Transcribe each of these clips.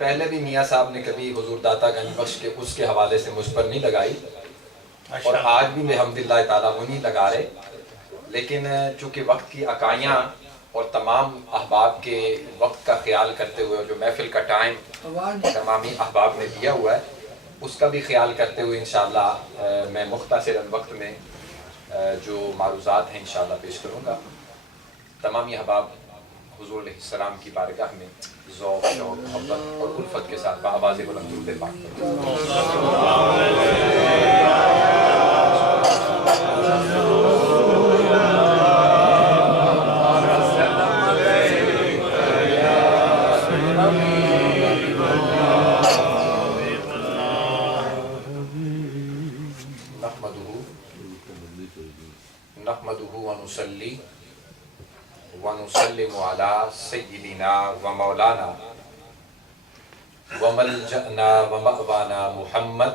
پہلے بھی میاں صاحب نے کبھی حضور داتا گنج بخش کے اس کے حوالے سے مجھ پر نہیں لگائی، اور آج بھی بحمداللہ تعالیٰ وہ نہیں لگا رہے، لیکن چونکہ وقت کی عکائیاں اور تمام احباب کے وقت کا خیال کرتے ہوئے جو محفل کا ٹائم تمامی احباب نے دیا ہوا ہے اس کا بھی خیال کرتے ہوئے انشاءاللہ میں مختصر وقت میں جو معروضات ہیں انشاءاللہ پیش کروں گا۔ تمامی احباب حضور علیہ السلام کی بارگاہ میں ذوق، شوق، محبت اور الفت کے ساتھ بآواز بلند درود پاک نحمدہ ونصلی ونسلم علی سیدنا و مولانا وملجأنا ومأوانا محمد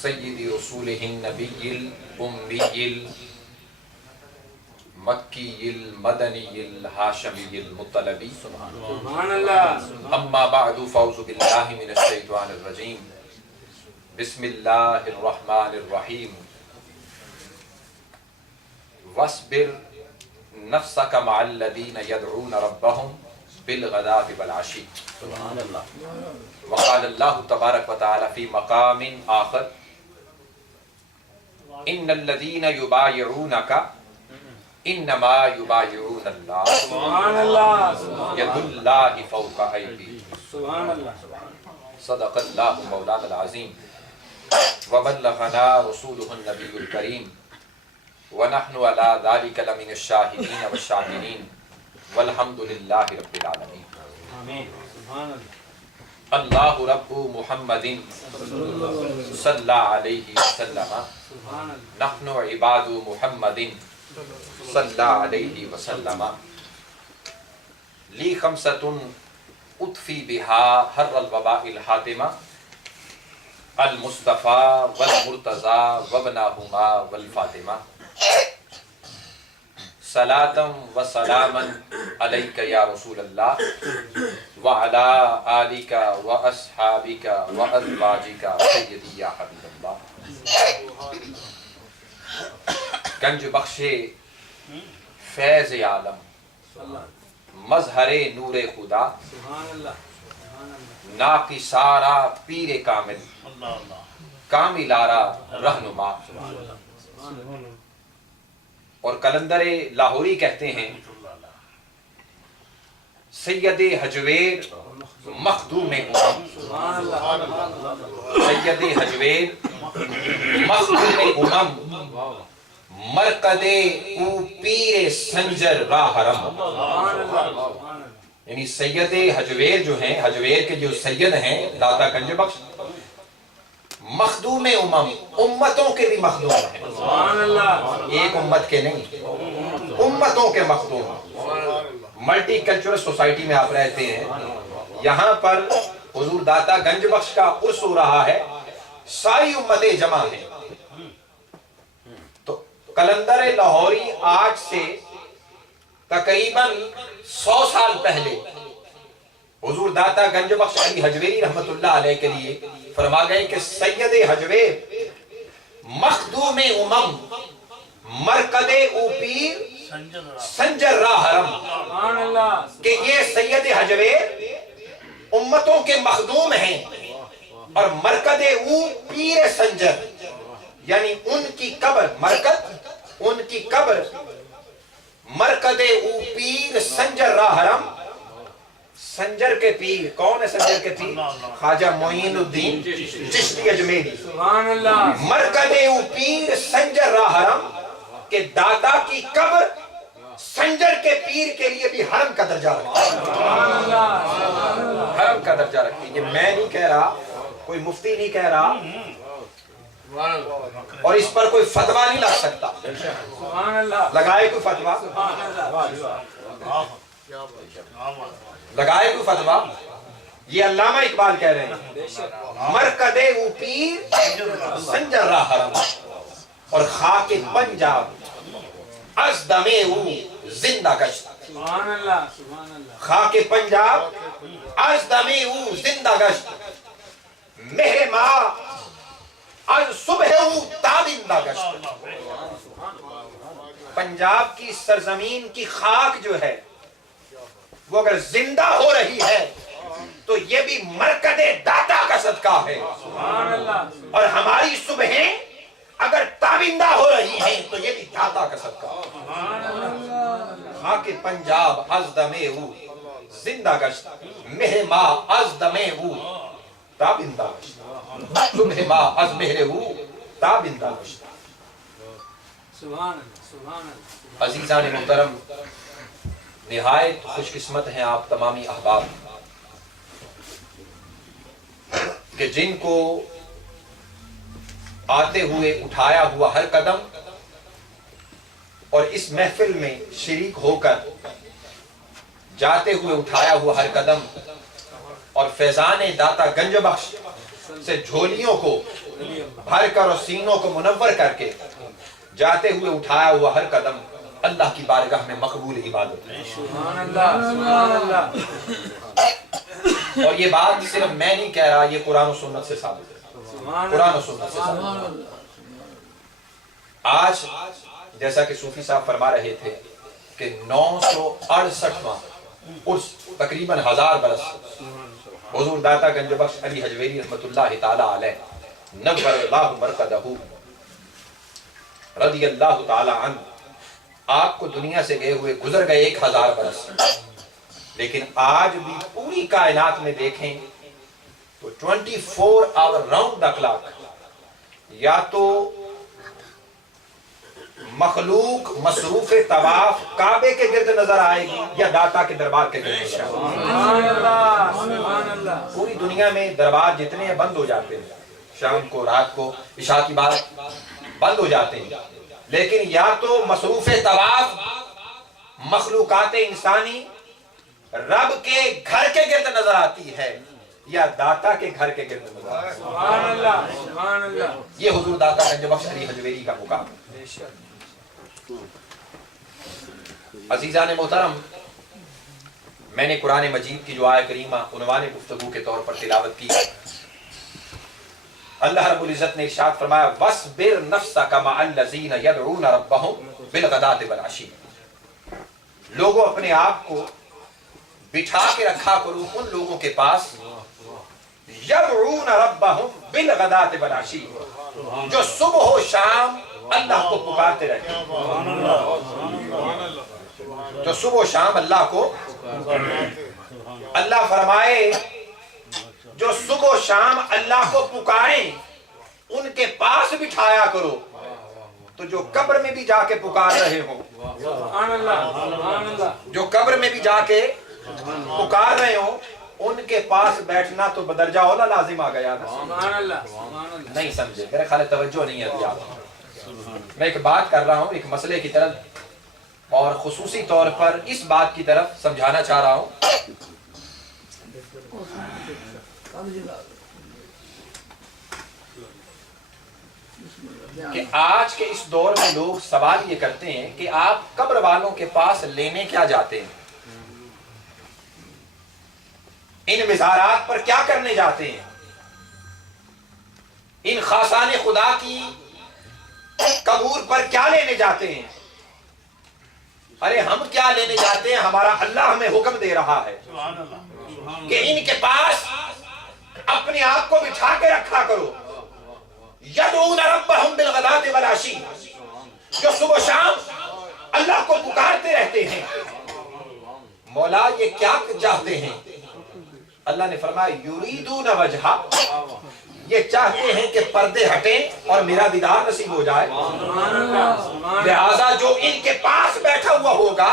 سید رسولہ النبی الامی المکی المدنی الہاشمی المطلبی سبحان اللہ۔ اما بعد فاعوذ باللہ من الشیطان الرجیم، بسم اللہ الرحمن الرحیم۔ وَاصْبِرْ نَفْسَكَ مَعَ الَّذِينَ يَدْعُونَ رَبَّهُمْ بِالْغَدَاةِ وَالْعَشِيِّ سبحان اللہ۔ وقال اللہ تبارک وتعالی فی مقام آخر، ان الذین یبایعونک انما یبایعون اللہ سبحان اللہ، ید اللہ فوق ایدیہم سبحان اللہ۔ صدق اللہ مولانا العظیم وبلغنا رسولہ النبی الکریم وَنَحْنُ عَلَى ذَلِكَ لَمِنَ الشَّاهِدِينَ وَالشَّاكِرِينَ وَالْحَمْدُ لِلَّهِ رَبِّ الْعَالَمِينَ۔ اللہ رب محمد صلی علیہ وسلم، نحن عباد محمد صلی علیہ وسلم، لی خمسۃ اطفی بہا حر الوباء الحاتمہ، المصطفیٰ والمرتضیٰ وابناہما والفاطمہ، صلاۃ و سلاما علیک یا رسول اللہ وعلی آلک و اصحابک و ازواجک سیدی یا حبیب اللہ۔ گنج بخش فیض عالم، مظہر نور خدا، ناقصارا پیر کامل، کاملارا رہنما۔ اور کلندر لاہوری کہتے ہیں سید حجویر مخدوم امم، سید حجویر مخدوم امم، مرکد او پیر سنجر راہ حرم۔ یعنی سید حجویر جو ہیں، حجویر کے جو سید ہیں داتا گنج بخش، مخدوم امم، امتوں کے بھی مخدوم ہیں، ایک امت کے نہیں، امتوں کے مخدوم۔ ملٹی کلچرل سوسائٹی میں آپ رہتے ہیں، یہاں پر حضور داتا گنج بخش کا عرس ہو رہا ہے، ساری امتیں جمع ہیں۔ تو کلندر لاہوری آج سے تقریباً 100 سال پہلے حضور داتا گنج بخش علی حجویری رحمت اللہ علیہ کے لیے فرما گئے کہ سید حجویر مخدوم امم، مرکد او پیر سنجر راہ حرم، کہ یہ سید حجویر امتوں کے مخدوم ہیں اور مرکد او پیر سنجر، یعنی ان کی قبر، مرکد ان کی قبر، مرکد او پیر سنجر راہ حرم۔ سنجر کے پیر کون ہے؟ سنجر کے پیر خواجہ معین الدین چشتی اجمیری، مرکد او پیر سنجر راہ حرم، کہ داتا کی قبر سنجر کے پیر کے لیے بھی حرم کا درجہ رکھتی ہے، حرم کا درجہ رکھتی ہے۔ یہ میں نہیں کہہ رہا، کوئی مفتی نہیں کہہ رہا، اور اس پر کوئی فتویٰ نہیں لگ سکتا۔ لگائے کوئی فتویٰ، لگائے کوئی فتویٰ؟ یہ علامہ اقبال کہہ رہے ہیں، مرکد او پیر سنجر راہ حرم، اور خاک پنجاب از دم او زندہ گشت۔ سبحان اللہ سبحان اللہ. خاک پنجاب از دمی او زندہ گشت، مہر ماہ از صبح او تابندہ گشت. پنجاب کی سرزمین کی خاک جو ہے وہ اگر زندہ ہو رہی ہے تو یہ بھی مرکز داتا کا صدقہ ہے. سبحان اللہ. اور ہماری صبحیں اگر تابندہ ہو رہی ہیں تو یہ بھی داتا کا صدقہ ہے. سبحان اللہ. خاک پنجاب از دمے او زندہ گشت، مہ ماہ از دمے او تابندہ گشت، صبح ماہ از مہر او تابندہ گشت. سبحان اللہ سبحان اللہ. عزیزان محترم، نہایت خوش قسمت ہیں آپ تمامی احباب کہ جن کو آتے ہوئے اٹھایا ہوا ہر قدم اور اس محفل میں شریک ہو کر جاتے ہوئے اٹھایا ہوا ہر قدم اور فیضان داتا گنج بخش سے جھولیوں کو بھر کر اور سینوں کو منور کر کے جاتے ہوئے اٹھایا ہوا ہر قدم اللہ کی بارگاہ میں مقبول عبادت ہے. سبحان اللہ سبحان اللہ. اور یہ بات صرف میں نہیں کہہ رہا، یہ قرآن و سنت سے ثابت ہے. قرآن و سنت سے ثابت ہے. آج جیسا کہ صوفی صاحب فرما رہے تھے کہ 968واں عرس تقریباً 1000 برس حضور داتا گنج بخش علی حجویری رحمت اللہ تعالی علیہ نور اللہ مرقدہ رضی اللہ تعالی عنہ آپ کو دنیا سے گئے ہوئے گزر گئے 1000 برس، لیکن آج بھی پوری کائنات میں دیکھیں تو 24 آور راؤنڈ دا کلاک یا تو مخلوق مصروف طواف کعبے کے گرد نظر آئے گی یا داتا کے دربار کے گرد نظر آئے گی. سبحان اللہ سبحان اللہ. پوری دنیا میں دربار جتنے ہیں بند ہو جاتے ہیں، شام کو رات کو عشاء کی بات بند ہو جاتے ہیں، لیکن یا تو مصروف طواف مخلوقات انسانی رب کے گھر کے گرد نظر آتی ہے یا داتا کے گھر کے گرد نظر آتی ہے. سبحان اللہ سبحان اللہ. یہ حضور داتا گنج بخش علی حجویری کا مقام ہے. عزیزان محترم، میں نے قرآن مجید کی جو آیہ کریمہ عنوان گفتگو کے طور پر تلاوت کی، اللہ رب العزت نے ارشاد فرمایا وَاصْبِرْ نَفْسَكَ مَعَ الَّذِينَ يَدْعُونَ رَبَّهُمْ بِالْغَدَاةِ وَالْعَشِيِّ. لوگوں اپنے آپ کو بٹھا کے رکھا کرو ان لوگوں کے پاس يَدْعُونَ رَبَّهُمْ بِالْغَدَاةِ وَالْعَشِيِّ جو صبح و شام اللہ کو پکارتے رہتے ہیں، جو صبح و شام اللہ کو. اللہ فرمائے جو صبح و شام اللہ کو پکاریں ان کے پاس بٹھایا کرو، تو جو قبر میں بھی جا کے پکار رہے ہوں، سبحان اللہ سبحان اللہ. جو قبر میں بھی جا کے پکار رہے ہوں ان کے پاس بیٹھنا تو بدرجہ اولا لازم آ گیا نا. سبحان اللہ سبحان اللہ. نہیں سمجھے، میرے خیال توجہ نہیں ہے ابھی آپ. میں ایک بات کر رہا ہوں ایک مسئلے کی طرف اور خصوصی طور پر اس بات کی طرف سمجھانا چاہ رہا ہوں کہ آج کے اس دور میں لوگ سوال یہ کرتے ہیں کہ آپ قبر والوں کے پاس لینے کیا جاتے ہیں، ان مزارات پر کیا کرنے جاتے ہیں، ان خاصان خدا کی قبور پر کیا لینے جاتے ہیں. ارے ہم کیا لینے جاتے ہیں، ہمارا اللہ ہمیں حکم دے رہا ہے کہ ان کے پاس اپنے آپ کو بٹھا کے رکھا کرو. یدعون ربہم بالغداۃ والعشی جو صبح و شام اللہ کو پکارتے رہتے ہیں. مولا یہ کیا چاہتے ہیں؟ اللہ نے فرمایا یریدون وجہہ، یہ چاہتے ہیں کہ پردے ہٹیں اور میرا دیدار نصیب ہو جائے. لہذا جو ان کے پاس بیٹھا ہوا ہوگا،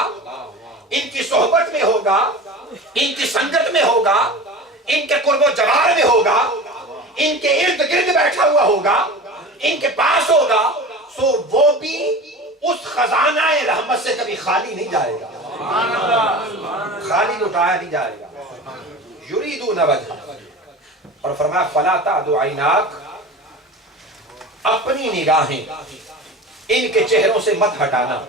ان کی صحبت میں ہوگا، ان کی سنگت میں ہوگا، ان کے قرب و جوار میں ہوگا، ان کے ارد گرد بیٹھا ہوا ہوگا، ان کے پاس ہوگا، سو وہ بھی اس خزانہ رحمت سے کبھی خالی نہیں جائے گا، خالی لٹایا نہیں جائے گا. یریدون وجہہ. اور فرمایا فلا تعد عیناک، اپنی نگاہیں ان کے چہروں سے مت ہٹانا.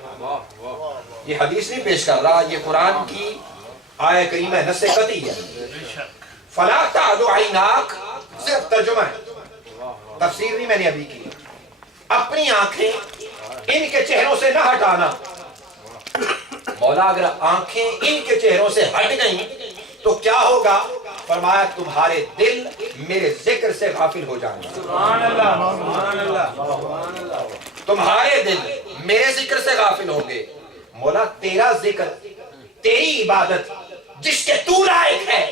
یہ حدیث نہیں پیش کر رہا, یہ قرآن کی آیہ کریمہ ہے, نص قطعی ہے. فلا تعد عیناک صرف ترجمہ ہے, تفسیر نہیں میں نے ابھی کی. اپنی آنکھیں ان کے چہروں سے نہ ہٹانا. مولا اگر آنکھیں ان کے چہروں سے ہٹ گئیں تو کیا ہوگا؟ فرمایا تمہارے دل میرے ذکر سے غافل ہو جائیں گے. سبحان اللہ, سبحان اللہ, سبحان اللہ. تمہارے دل میرے ذکر سے غافل ہوں گے. مولا تیرا ذکر, تیری عبادت جس کے تو لائق ہے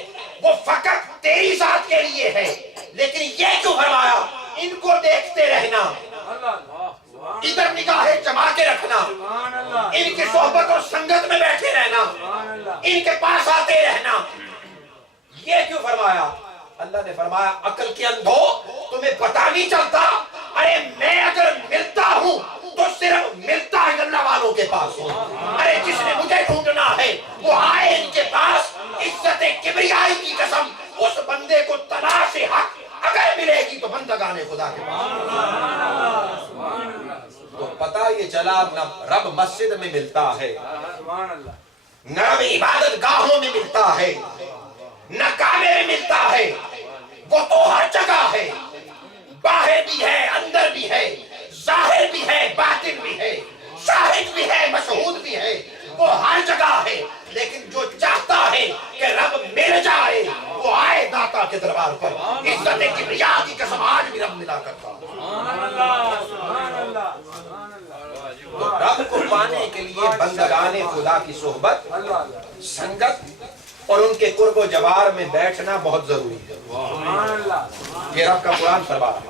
وہ فقط تیری ذات کے لیے ہے, لیکن یہ کیوں فرمایا ان کو دیکھتے رہنا, ادھر نگاہیں جما کے رکھنا, ان کی صحبت اور سنگت میں بیٹھے رہنا, ان کے پاس آتے رہنا, یہ کیوں فرمایا؟ اللہ نے فرمایا عقل کے اندھو تمہیں پتہ نہیں چلتا, ارے میں اگر ملتا ہوں تو صرف ملتا ہے اللہ والوں کے پاس ہوں. ارے جس نے مجھے ڈھونڈنا ہے وہ آئے ان کے پاس. عزت کبریائی کی قسم, اس بندے کو تلاش حق اگر ملے گی تو بندگان خدا کے پاس. تو پتہ یہ چلا نہ رب مسجد میں ملتا ہے, نہ رب عبادت گاہوں میں ملتا ہے, نہ کعبے میں ملتا ہے. وہ تو ہر جگہ ہے, باہر بھی ہے, اندر بھی ہے, ظاہر بھی ہے, باطن بھی ہے, شاہد بھی ہے, مشہود بھی ہے. وہ ہر جگہ ہے, لیکن جو چاہتا ہے کہ رب مل جائے وہ آئے داتا کے دربار پر. عزت کبریا کی قسم آج بھی رب ملا کرتا. تو رب کو پانے کے لیے بندگان خدا کی صحبت, سنگت اور ان کے قرب و جوار میں بیٹھنا بہت ضروری ہے. یہ رب کا قرآن فرما رہا ہے.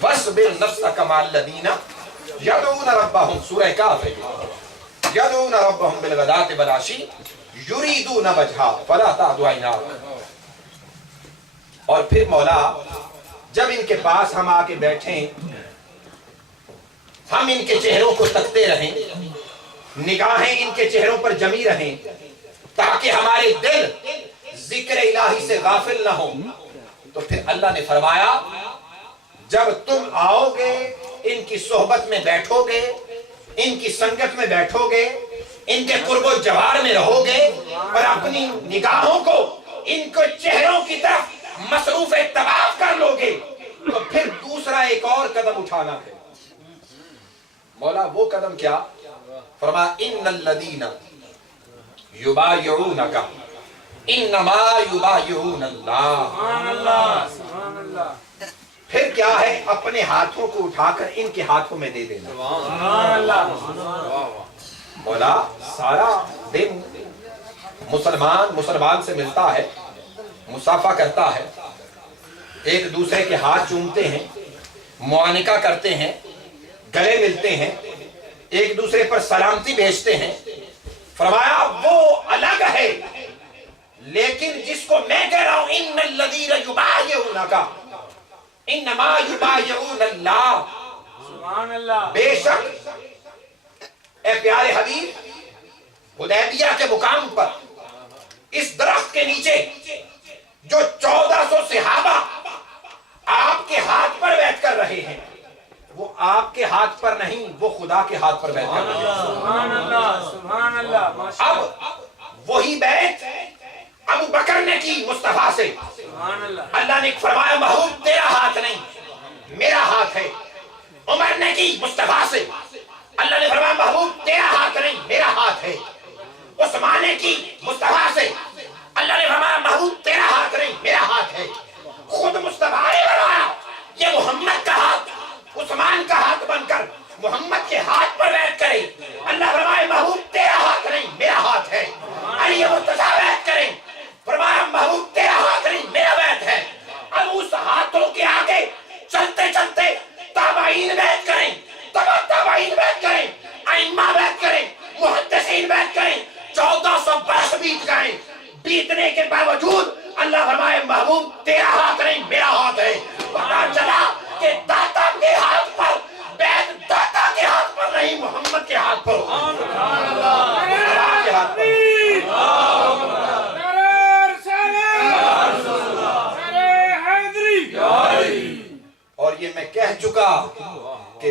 فاصبر نفسک مع الذین یدعون ربهم, سورہ کاف ہے, یدعون ربهم بالغداۃ والعشی یریدون وجہہ فلا تعد عیناک. اور پھر مولا جب ان کے پاس ہم آ کے بیٹھیں, ہم ان کے چہروں کو تکتے رہیں, نگاہیں ان کے چہروں پر جمی رہیں, تاکہ ہمارے دل ذکر الہی سے غافل نہ ہوں. تو پھر اللہ نے فرمایا جب تم آؤ گے, ان کی صحبت میں بیٹھو گے, ان کی سنگت میں بیٹھو گے, ان کے قرب و جوار میں رہو گے, اور اپنی نگاہوں کو ان کو چہروں کی طرف مصروف طواف کر لو گے, تو پھر دوسرا ایک اور قدم اٹھانا ہے. مولا وہ قدم کیا؟ فرمایا ان الذین یبایعونک انما یبایعون اللہ. پھر کیا ہے؟ اپنے ہاتھوں کو اٹھا کر ان کے ہاتھوں میں دے دینا. مولا سارا دن مسلمان سے ملتا ہے, مصافحہ کرتا ہے, ایک دوسرے کے ہاتھ چومتے ہیں, معانقہ کرتے ہیں, گلے ملتے ہیں, ایک دوسرے پر سلامتی بھیجتے ہیں. فرمایا وہ الگ ہے, لیکن جس کو میں کہہ رہا ہوں ان الذین یبایعونک انما یبایعون اللہ, سبحان اللہ, بے شک اے پیارے حبیب حدیبیہ کے مقام پر اس درخت کے نیچے جو 1400 صحابہ آپ کے ہاتھ پر بیٹھ کر رہے ہیں, وہ آپ کے ہاتھ پر نہیں, وہ خدا کے ہاتھ پر بیٹھ کر رہے ہیں. سبحان اللہ, سبحان اللہ. اب وہی بیعت ابو بکر نے کی مصطفیٰ سے. اللہ نے فرمایا محبوب تیرا ہاتھ نہیں میرا ہاتھ ہے. عمر نے کی مصطفیٰ سے. اللہ نے فرمایا محبوب تیرا ہاتھ نہیں میرا ہاتھ ہے. عثمان نے کی مصطفیٰ سے. اللہ نے فرمایا محبوب تیرا ہاتھ نہیں میرا ہاتھ ہے. خود مصطفیٰ نے فرمایا یہ محمد کا ہاتھ عثمان کا ہاتھ بن کر محمد کے ہاتھ پر بیٹھ کرے. اللہ فرمائے محبوب تیرا ہاتھ نہیں میرا ہاتھ ہے. علی مرتضیٰ بیٹھ کریں, فرمایا محبوب تیرا ہاتھ نہیں میرا بیٹھ ہے. اب اس ہاتھوں کے آگے چلتے چلتے تابعین بیٹھ کریں, تابعین بیٹھ کریں, ائمہ بیٹھ کریں, محدثین بیٹھ کریں. 1400 برس بیت گئے, بیتنے کے باوجود اللہ فرمائے محبوب تیرا ہاتھ نہیں میرا ہاتھ ہے. پتا چلا کہ داتا کے ہاتھ پر بیت داتا کے ہاتھ پر نہیں محمد کے ہاتھ پر اور یہ میں کہہ چکا کہ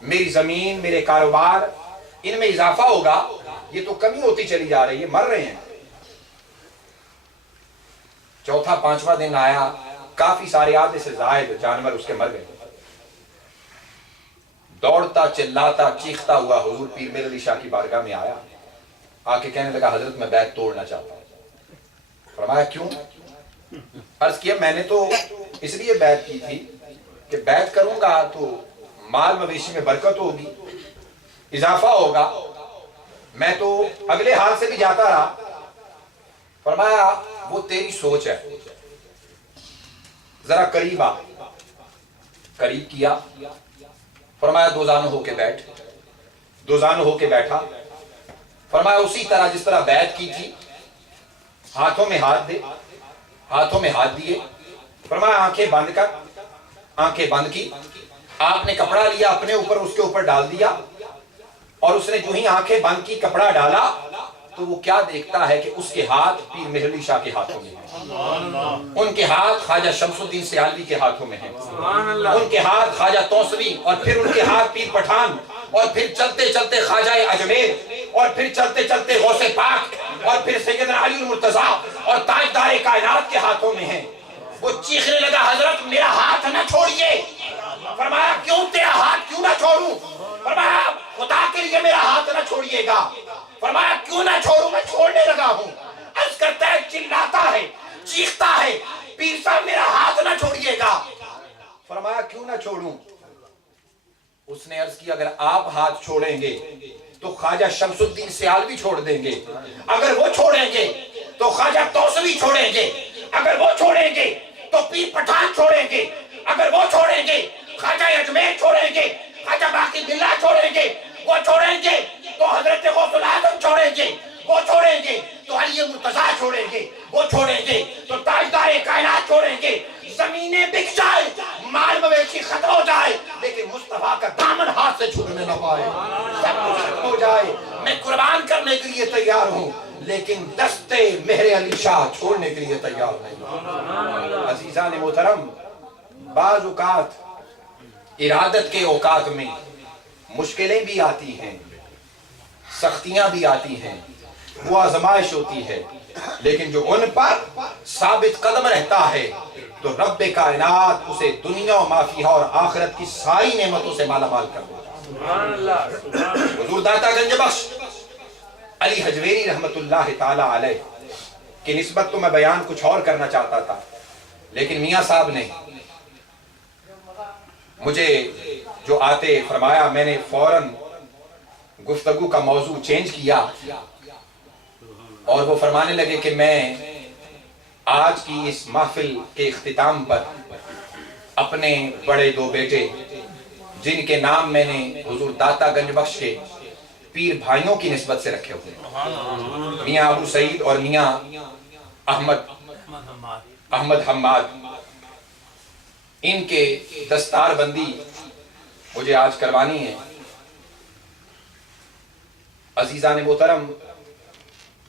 میری زمین، میرے کاروبار، ان میں اضافہ ہوگا، یہ تو کمی ہوتی چلی جا رہی ہے، مر رہے ہیں۔ چوتھا پانچواں دن آیا، کافی سارے آدھے سے زائد جانور اس کے مر گئے۔ دوڑتا چلاتا چیختا ہوا حضور پیر میر علی شاہ کی بارگاہ میں آیا، آ کے کہنے لگا حضرت میں بیعت توڑنا چاہتا ہوں۔ فرمایا کیوں؟ عرض کیا میں نے تو اس لیے بیعت کی تھی کہ بیعت کروں گا تو مال مویشی میں برکت ہوگی، اضافہ ہوگا، میں تو اگلے حال سے بھی جاتا رہا۔ فرمایا وہ تیری سوچ ہے، ذرا قریب آ۔ قریب کیا، فرمایا دو زانو ہو کے بیٹھ۔ دو زانو ہو کے بیٹھا، فرمایا اسی طرح جس طرح بیعت کی تھی، ہاتھوں میں ہاتھ دے۔ ہاتھوں میں ہاتھ دیے، فرمایا آنکھیں بند کر۔ آنکھیں بند کی، آپ نے کپڑا لیا اپنے اوپر، اس کے اوپر ڈال دیا، اور اس نے جو ہی آنکھیں بند کی کپڑا ڈالا تو وہ کیا دیکھتا ہے کہ اس کے ہاتھ پیر مہر علی شاہ کے ہاتھوں میں ہیں، ان کے ہاتھ خواجہ شمس الدین سیالوی کے ہاتھوں میں ہیں، ان کے ہاتھ خواجہ توسوی، اور پھر ان کے ہاتھ پیر پٹھان، اور پھر چلتے چلتے خواجہ اجمیر، اور پھر چلتے چلتے غوث پاک، اور پھر سیدنا علی المرتضیٰ اور تاجدار کائنات کے ہاتھوں میں ہیں۔ وہ چیخنے لگا حضرت میرا ہاتھ نہ چھوڑیے۔ فرمایا کیوں تیرا ہاتھ کیوں نہ چھوڑوں؟ فرمایا خدا کے لیے میرا ہاتھ نہ چھوڑیے گا۔ فرمایا کیوں نہ چھوڑوں؟ میں چھوڑنے لگا ہوں۔ عرض کرتا ہے چلاتا ہے، چیختا ہے پیر صاحب میرا ہاتھ نہ چھوڑیے گا۔ فرمایا کیوں نہ چھوڑوں؟ اس نے عرض کی اگر آپ ہاتھ چھوڑیں گے تو خواجہ شمس الدین سیالوی چھوڑ دیں گے، اگر وہ چھوڑیں گے تو خواجہ توسوی چھوڑیں گے، اگر وہ چھوڑیں گے تو پیر پٹھان چھوڑیں گے، اگر وہ چھوڑیں گے خواجہ اجمیر چھوڑیں گے، خواجہ باقی بلّہ چھوڑیں گے، وہ چھوڑیں گے تو حضرت غوث العظم چھوڑیں گے، وہ چھوڑیں گے تو علی مرتضیٰ چھوڑیں گے، وہ چھوڑیں گے تو تاجدار کائنات چھوڑیں گے۔ زمینیں بک جائے، مال مویشی ختم ہو جائے، لیکن مصطفیٰ کا دامن ہاتھ سے چھوڑنے نہ پائے، سب کچھ ختم ہو جائے، میں قربان کرنے کے لیے تیار ہوں، لیکن دستے مہر علی شاہ چھوڑنے کے لیے تیار نہیں۔ عزیزان محترم، بعض اوقات ارادت کے اوقات میں مشکلیں بھی آتی ہیں، سختیاں بھی آتی ہیں، وہ آزمائش ہوتی ہے، لیکن جو ان پر ثابت قدم رہتا ہے تو رب کائنات اسے دنیا و مافیہ اور آخرت کی ساری نعمتوں سے مالا مال کر دیتا ہے۔ حضور داتا گنج بخش علی حجویری رحمت اللہ تعالی علیہ کی نسبت تو میں بیان کچھ اور کرنا چاہتا تھا، لیکن میاں صاحب نے مجھے جو آتے فرمایا، میں نے فوراً گفتگو کا موضوع چینج کیا، اور وہ فرمانے لگے کہ میں آج کی اس محفل کے اختتام پر اپنے بڑے دو بیٹے جن کے نام میں نے حضور داتا گنج بخش کے پیر بھائیوں کی نسبت سے رکھے ہوئے، میاں ابو سعید اور میاں احمد حماد، ان کے دستار بندی مجھے آج کروانی ہے۔ عزیزان محترم،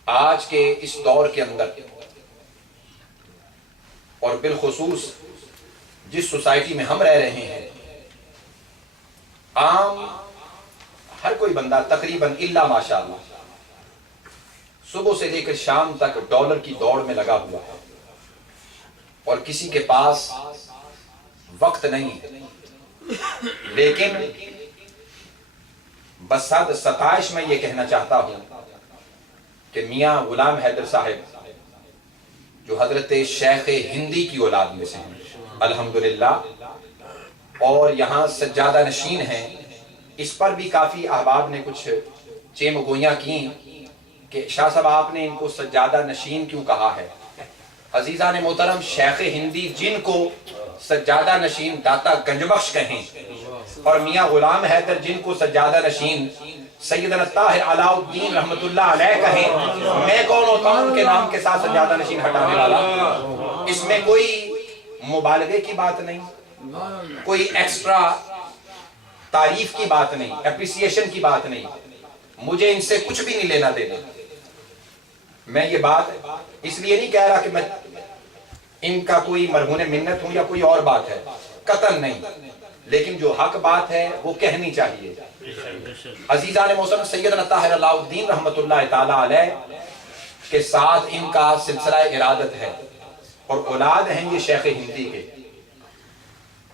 آج کے اس دور کے اندر اور بالخصوص جس سوسائٹی میں ہم رہ رہے ہیں، عام ہر کوئی بندہ تقریباً الا ماشاءاللہ صبح سے لے کر شام تک ڈالر کی دوڑ میں لگا ہوا ہے، اور کسی کے پاس وقت نہیں ہے، لیکن بصد ستائش میں یہ کہنا چاہتا ہوں کہ میاں غلام حیدر صاحب جو حضرت شیخ ہندی کی اولاد میں سے ہیں الحمدللہ، اور یہاں سجادہ نشین ہیں، اس پر بھی کافی احباب نے کچھ چیم گویاں کی کہ شاہ صاحب آپ نے ان کو سجادہ نشین کیوں کہا ہے۔ عزیزان محترم، شیخ ہندی جن کو سجادہ نشین داتا گنج بخش کہیں، اور میاں غلام حیدر جن کو سجادہ نشین سیدنا طاہر علاء الدین رحمت اللہ علیہ کہیں، میں کون ہوتا ہوں ان کے نام کے ساتھ سجادہ نشین ہٹانے والا؟ اس میں کوئی مبالغے کی بات نہیں، کوئی ایکسٹرا تعریف کی بات نہیں، اپریسیشن کی بات نہیں، مجھے ان سے کچھ بھی نہیں لینا دینا۔ میں یہ بات اس لیے نہیں کہہ رہا کہ میں ان کا کوئی مرہون منت ہوں یا کوئی اور بات ہے، قطعاً نہیں، لیکن جو حق بات ہے وہ کہنی چاہیے۔ عزیزان محترم، سیدنا طاہر علاء الدین رحمۃ اللہ تعالی علیہ کے ساتھ ان کا سلسلہ ارادت ہے اور اولاد ہیں یہ شیخ ہندی کے۔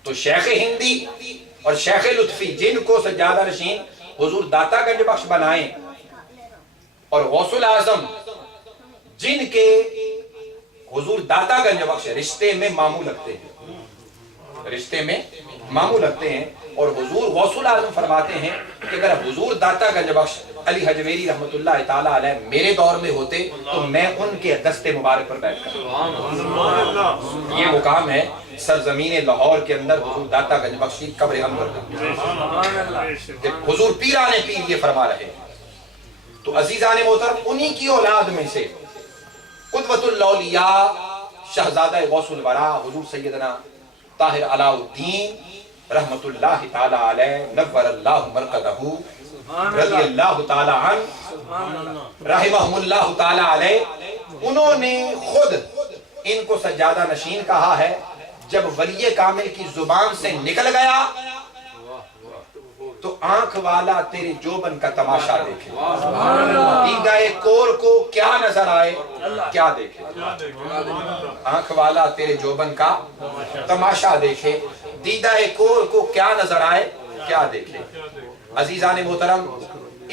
تو شیخ ہندی اور شیخ لطفی جن کو سجادہ نشین حضور داتا گنج بخش بنائیں، اور غوث الاعظم جن کے حضور داتا گنج بخش رشتے میں ماموں لگتے ہیں، رشتے میں ماموں لگتے ہیں، اور حضور غوث الاعظم فرماتے ہیں کہ اگر حضور داتا گنج بخش علی حجویری رحمۃ اللہ تعالی علیہ میرے دور میں ہوتے تو میں ان کے دستے مبارک پر بیٹھ کر، یہ مقام ہے سرزمین لاہور کے اندر حضور داتا گنج بخش کی قبر انور کا، حضور پیران پیر یہ فرما رہے ہیں۔ تو عزیزان محترم، انہی کی اولاد میں سے قدوۃ الاولیاء شہزادہ غوث الورا حضور سیدنا طاہر علاء الدین رحمت اللہ تعالی علیہ نور اللہ مرقدہ رضی اللہ تعالی عنہ رحمہم اللہ تعالی علیہ، انہوں نے خود ان کو سجادہ نشین کہا ہے۔ جب ولی کامل کی زبان سے نکل گیا تو آنکھ والا تیرے جوبن کا تماشا دیکھے، دیدہ کور کو کیا نظر آئے کیا دیکھے، آنکھ والا تیرے جوبن کا تماشا دیکھے، دیدہ کور کو کیا نظر آئے کیا دیکھے۔ عزیزان محترم،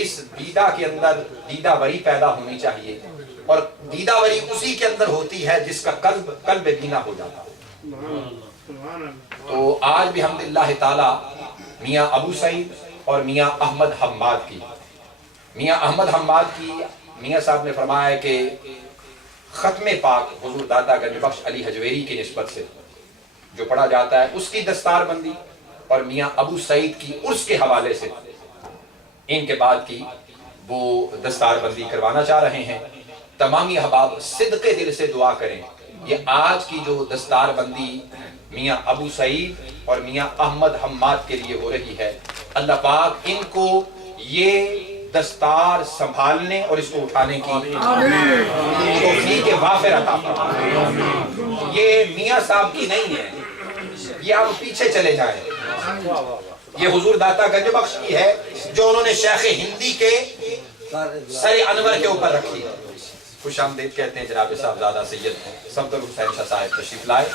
اس دیدہ کے اندر دیدہ وری پیدا ہونی چاہیے، اور دیدہ وری اسی کے اندر ہوتی ہے جس کا قلب بینا ہو جاتا ہے۔ تو آج بھی الحمدللہ تعالی میاں ابو سعید اور میاں احمد حماد کی، میاں احمد حماد کی میاں صاحب نے فرمایا کہ ختم پاک حضور داتا گنج بخش علی حجویری کی نسبت سے جو پڑھا جاتا ہے اس کی دستار بندی، اور میاں ابو سعید کی عرس کے حوالے سے ان کے بعد کی وہ دستار بندی کروانا چاہ رہے ہیں۔ تمامی احباب صدقے دل سے دعا کریں، یہ آج کی جو دستار بندی میاں ابو سعید اور میاں احمد حماد کے لیے ہو رہی ہے، اللہ پاک ان کو یہ دستار سنبھالنے اور اس کو اٹھانے کی توفیق وافر عطا فرمائے۔ یہ میاں صاحب کی نہیں ہے، یہ آپ پیچھے چلے جائیں، یہ حضور داتا گنج بخش کی ہے جو انہوں نے شیخ ہندی کے سر انور کے اوپر رکھی۔ خوش آمدید کہتے ہیں جناب صاحبزادہ سید صفدر حسین شاہ صاحب تشریف لائے۔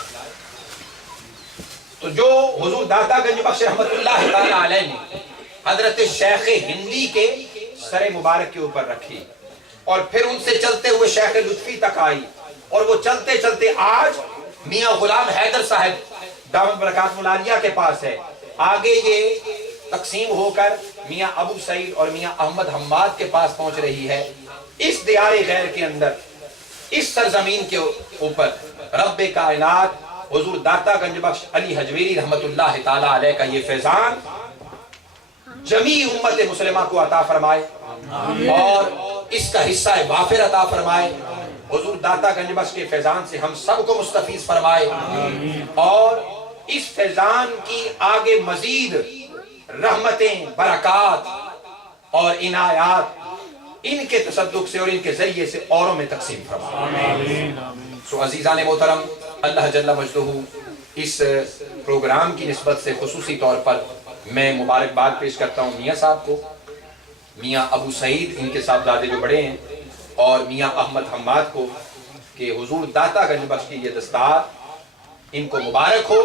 تو جو حضور داتا گنج بخش رحمت اللہ تعالی علیہ نے حضرت شیخ ہندی کے سر مبارک کے اوپر رکھی، اور پھر ان سے چلتے ہوئے شیخ لطفی تک آئی، اور وہ چلتے چلتے آج میاں غلام حیدر صاحب دامت برکات ملالیہ کے پاس ہے، آگے یہ تقسیم ہو کر میاں ابو سعید اور میاں احمد حماد کے پاس پہنچ رہی ہے۔ اس دیار غیر کے اندر، اس سرزمین کے اوپر رب کائنات حضور داتا گنج بخش علی حجویری رحمت اللہ تعالی علیہ کا یہ فیضان جمیع امت مسلمہ کو عطا فرمائے، اور اس کا حصہ وافر عطا فرمائے۔ حضور داتا گنج بخش کے فیضان سے ہم سب کو مستفیض فرمائے، اور اس فیضان کی آگے مزید رحمتیں، برکات اور عنایات ان کے تصدق سے اور ان کے ذریعے سے اوروں میں تقسیم فرمائے۔ سو عزیزان محترم، اللہ جل مجدہ اس پروگرام کی نسبت سے خصوصی طور پر میں مبارکباد پیش کرتا ہوں میاں صاحب کو، میاں ابو سعید ان کے صاحبزادے جو بڑے ہیں، اور میاں احمد حماد کو، کہ حضور داتا گنج بخش کی یہ دستار ان کو مبارک ہو،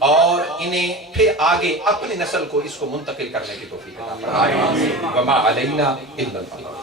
اور انہیں پھر آگے اپنی نسل کو اس کو منتقل کرنے کی توفیق عطا فرمائے۔ وما علینا الا البلاغ۔